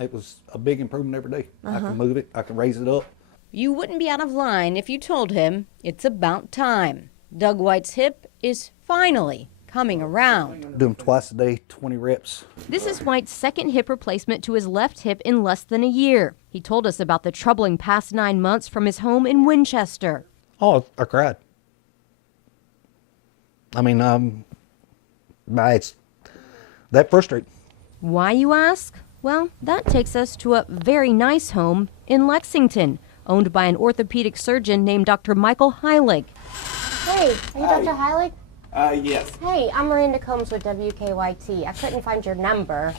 It was a big improvement every day. I can move it, I can raise it up. You wouldn't be out of line if you told him it's about time. Doug White's hip is finally coming around. Do them twice a day, 20 reps. This is White's second hip replacement to his left hip in less than a year. He told us about the troubling past 9 months from his home in Winchester. Oh, I cried. I mean, it's that frustrating. Why, you ask? Well, that takes us to a very nice home in Lexington, owned by an orthopedic surgeon named Dr. Michael Heileg. Hey, are you Dr. Heileg? Yes. Hey, I'm Miranda Combs with WKYT. I couldn't find your number,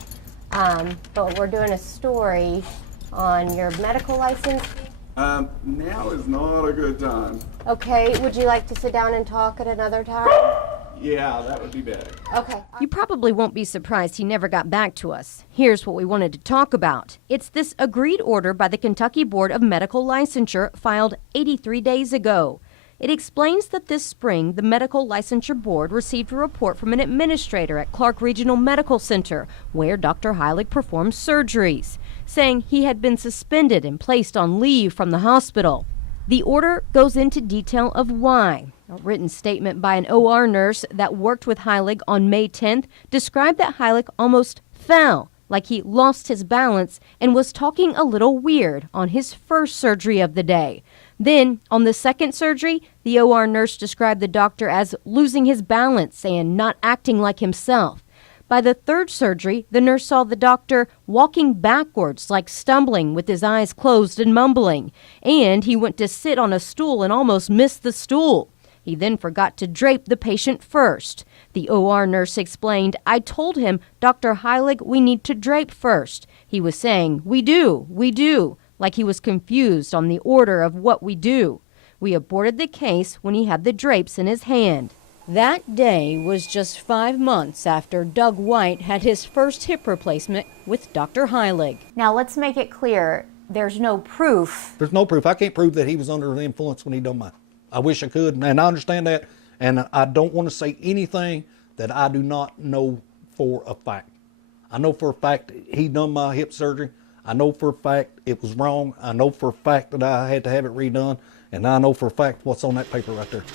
but we're doing a story on your medical license. Now is not a good time. Okay, would you like to sit down and talk at another time? Yeah, that would be better. Okay. You probably won't be surprised he never got back to us. Here's what we wanted to talk about. It's this agreed order by the Kentucky Board of Medical Licensure filed 83 days ago. It explains that this spring, the Medical Licensure Board received a report from an administrator at Clark Regional Medical Center, where Dr. Heileg performs surgeries, saying he had been suspended and placed on leave from the hospital. The order goes into detail of why. A written statement by an OR nurse that worked with Heileg on May 10th described that Heileg almost fell, like he lost his balance and was talking a little weird on his first surgery of the day. Then, on the second surgery, the OR nurse described the doctor as losing his balance and not acting like himself. By the third surgery, the nurse saw the doctor walking backwards, like stumbling with his eyes closed and mumbling. And he went to sit on a stool and almost missed the stool. He then forgot to drape the patient first. The OR nurse explained, "I told him, Dr. Heileg, we need to drape first." He was saying, we do, like he was confused on the order of what we do. We aborted the case when he had the drapes in his hand. That day was just 5 months after Doug White had his first hip replacement with Dr. Heileg. Now let's make it clear, there's no proof. There's no proof. I can't prove that he was under the influence when he done mine. I wish I could, and I understand that, and I don't want to say anything that I do not know for a fact. I know for a fact he done my hip surgery. I know for a fact it was wrong. I know for a fact that I had to have it redone, and I know for a fact what's on that paper right there.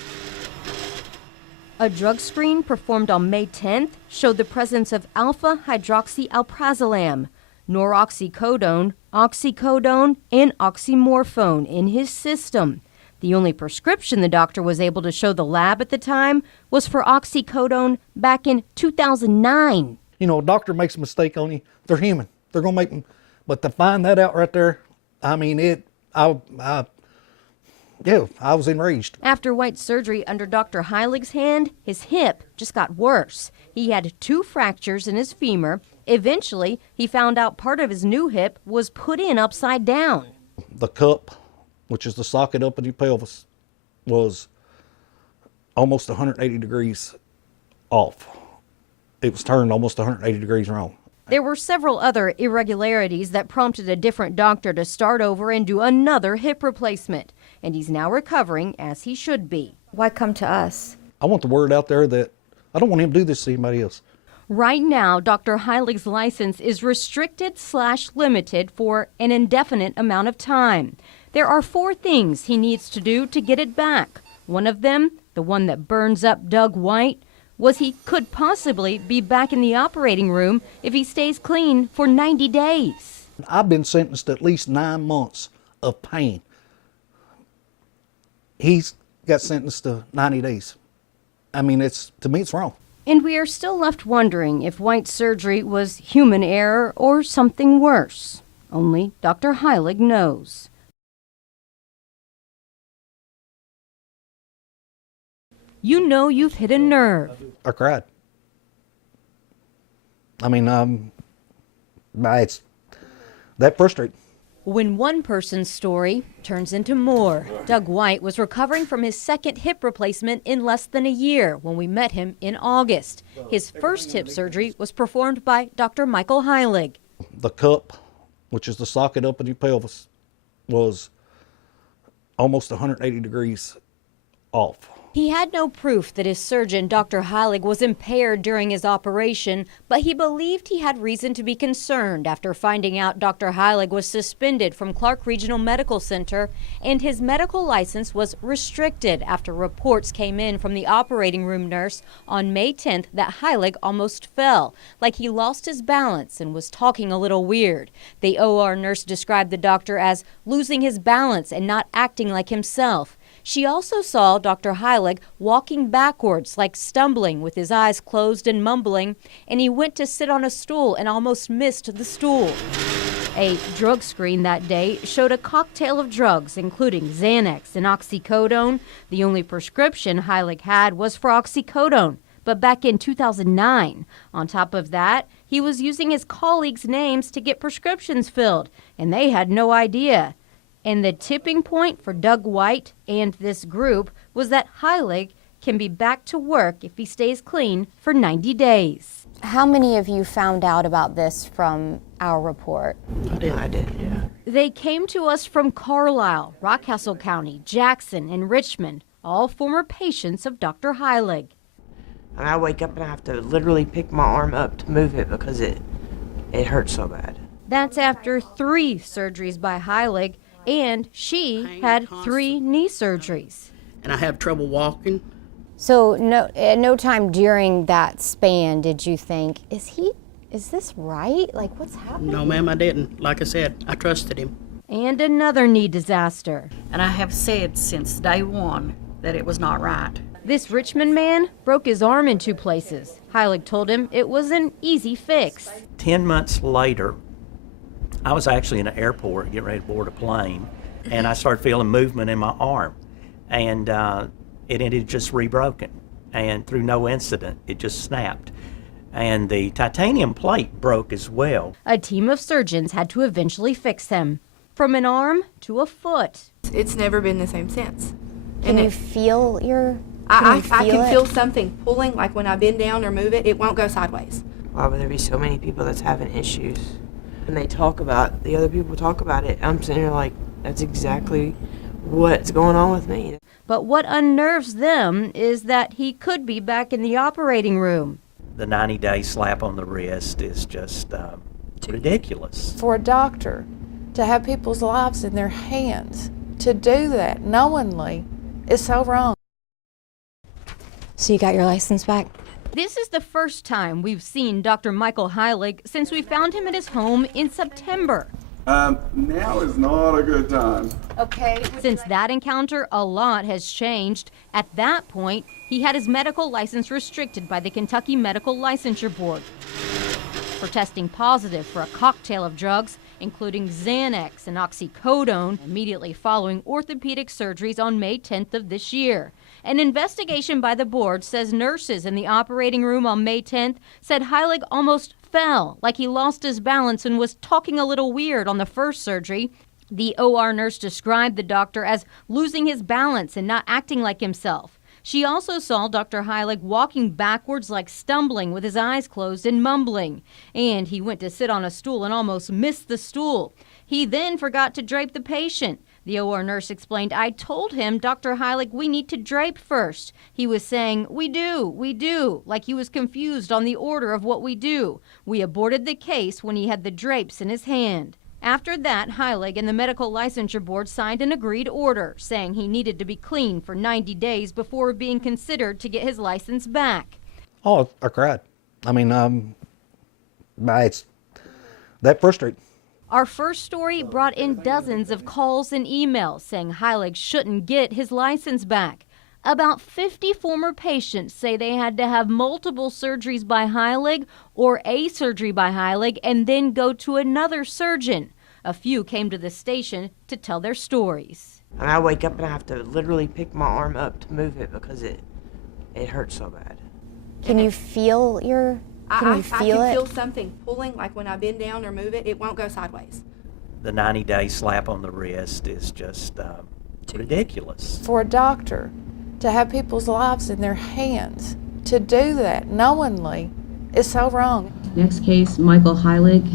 A drug screen performed on May 10th showed the presence of alpha-hydroxyalprazolam, noroxycodone, oxycodone, and oxymorphone in his system. The only prescription the doctor was able to show the lab at the time was for oxycodone back in 2009. You know, a doctor makes a mistake on you. They're human. They're going to make them. But to find that out right there, I mean, I was enraged. After White's surgery under Dr. Heileg's hand, his hip just got worse. He had 2 fractures in his femur. Eventually, he found out part of his new hip was put in upside down. The cup, which is the socket up in your pelvis, was almost 180 degrees off. It was turned almost 180 degrees wrong. There were several other irregularities that prompted a different doctor to start over and do another hip replacement. And he's now recovering as he should be. Why come to us? I want the word out there that I don't want him to do this to anybody else. Right now, Dr. Heileg's license is restricted/limited for an indefinite amount of time. There are 4 things he needs to do to get it back. One of them, the one that burns up Doug White, was he could possibly be back in the operating room if he stays clean for 90 days. I've been sentenced to at least 9 months of pain. He's got sentenced to 90 days. I mean, to me, it's wrong. And we are still left wondering if White's surgery was human error or something worse. Only Dr. Heileg knows. You know you've hit a nerve. I cried. I mean, it's that frustrating. When one person's story turns into more. Doug White was recovering from his second hip replacement in less than a year when we met him in August. His first hip surgery was performed by Dr. Michael Heileg. The cup, which is the socket up in your pelvis, was almost 180 degrees off. He had no proof that his surgeon, Dr. Heileg, was impaired during his operation, but he believed he had reason to be concerned after finding out Dr. Heileg was suspended from Clark Regional Medical Center and his medical license was restricted after reports came in from the operating room nurse on May 10th that Heileg almost fell, like he lost his balance and was talking a little weird. The OR nurse described the doctor as losing his balance and not acting like himself. She also saw Dr. Heileg walking backwards, like stumbling with his eyes closed and mumbling, and he went to sit on a stool and almost missed the stool. A drug screen that day showed a cocktail of drugs, including Xanax and oxycodone. The only prescription Heileg had was for oxycodone, but back in 2009. On top of that, he was using his colleagues' names to get prescriptions filled, and they had no idea. And the tipping point for Doug White and this group was that Heileg can be back to work if he stays clean for 90 days. How many of you found out about this from our report? I did, yeah. They came to us from Carlisle, Rockcastle County, Jackson, and Richmond, all former patients of Dr. Heileg. And I wake up and I have to literally pick my arm up to move it because it hurts so bad. That's after 3 surgeries by Heileg, and she had 3 knee surgeries. And I have trouble walking. So at no time during that span did you think, is this right? Like, what's happening? No, ma'am, I didn't. Like I said, I trusted him. And another knee disaster. And I have said since day one that it was not right. This Richmond man broke his arm in 2 places. Heileg told him it was an easy fix. 10 months later, I was actually in an airport getting ready to board a plane, and I started feeling movement in my arm, and it ended just rebroken, and through no incident, it just snapped. And the titanium plate broke as well. A team of surgeons had to eventually fix him, from an arm to a foot. It's never been the same since. Can you feel your... I can feel something pulling, like when I bend down or move it, it won't go sideways. Why would there be so many people that's having issues? And they talk about, the other people talk about it, I'm sitting there like, that's exactly what's going on with me. But what unnerves them is that he could be back in the operating room. The 90-day slap on the wrist is just ridiculous. For a doctor to have people's lives in their hands, to do that knowingly, is so wrong. So you got your license back? This is the first time we've seen Dr. Michael Heileg since we found him at his home in September. Now is not a good time. Okay. Since that encounter, a lot has changed. At that point, he had his medical license restricted by the Kentucky Medical Licensure Board for testing positive for a cocktail of drugs, including Xanax and oxycodone, immediately following orthopedic surgeries on May 10th of this year. An investigation by the board says nurses in the operating room on May 10th said Heileg almost fell, like he lost his balance and was talking a little weird on the first surgery. The OR nurse described the doctor as losing his balance and not acting like himself. She also saw Dr. Heileg walking backwards, like stumbling with his eyes closed and mumbling. And he went to sit on a stool and almost missed the stool. He then forgot to drape the patient. The OR nurse explained, I told him, Dr. Heileg, we need to drape first. He was saying, we do, like he was confused on the order of what we do. We aborted the case when he had the drapes in his hand. After that, Heileg and the Medical Licensure Board signed an agreed order saying he needed to be clean for 90 days before being considered to get his license back. Oh, I cried. I mean, it's that frustrating. Our first story brought in dozens of calls and emails saying Heileg shouldn't get his license back. About 50 former patients say they had to have multiple surgeries by Heileg or a surgery by Heileg and then go to another surgeon. A few came to the station to tell their stories. And I wake up and I have to literally pick my arm up to move it because it hurts so bad. Can you feel your... I can feel something pulling, like when I bend down or move it, it won't go sideways. The 90-day slap on the wrist is just ridiculous. For a doctor to have people's lives in their hands, to do that knowingly, is so wrong. Next case, Michael Heileg.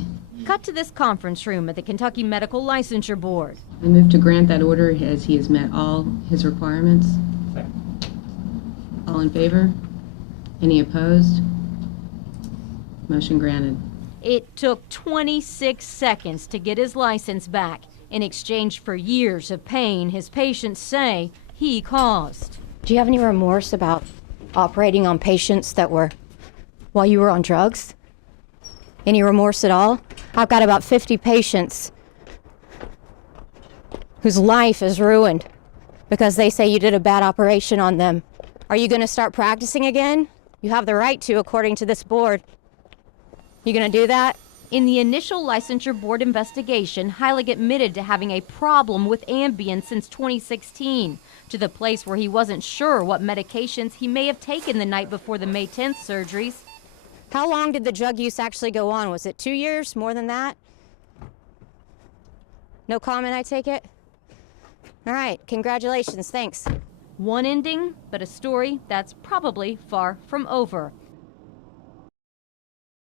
Cut to this conference room at the Kentucky Medical Licensure Board. I move to grant that order as he has met all his requirements. All in favor? Any opposed? Motion granted. It took 26 seconds to get his license back in exchange for years of pain his patients say he caused. Do you have any remorse about operating on patients that were while you were on drugs? Any remorse at all? I've got about 50 patients whose life is ruined because they say you did a bad operation on them. Are you going to start practicing again? You have the right to, according to this board. You going to do that? In the initial licensure board investigation, Heileg admitted to having a problem with Ambien since 2016, to the place where he wasn't sure what medications he may have taken the night before the May 10th surgeries. How long did the drug use actually go on? Was it 2 years? More than that? No comment, I take it? All right, congratulations, thanks. One ending, but a story that's probably far from over.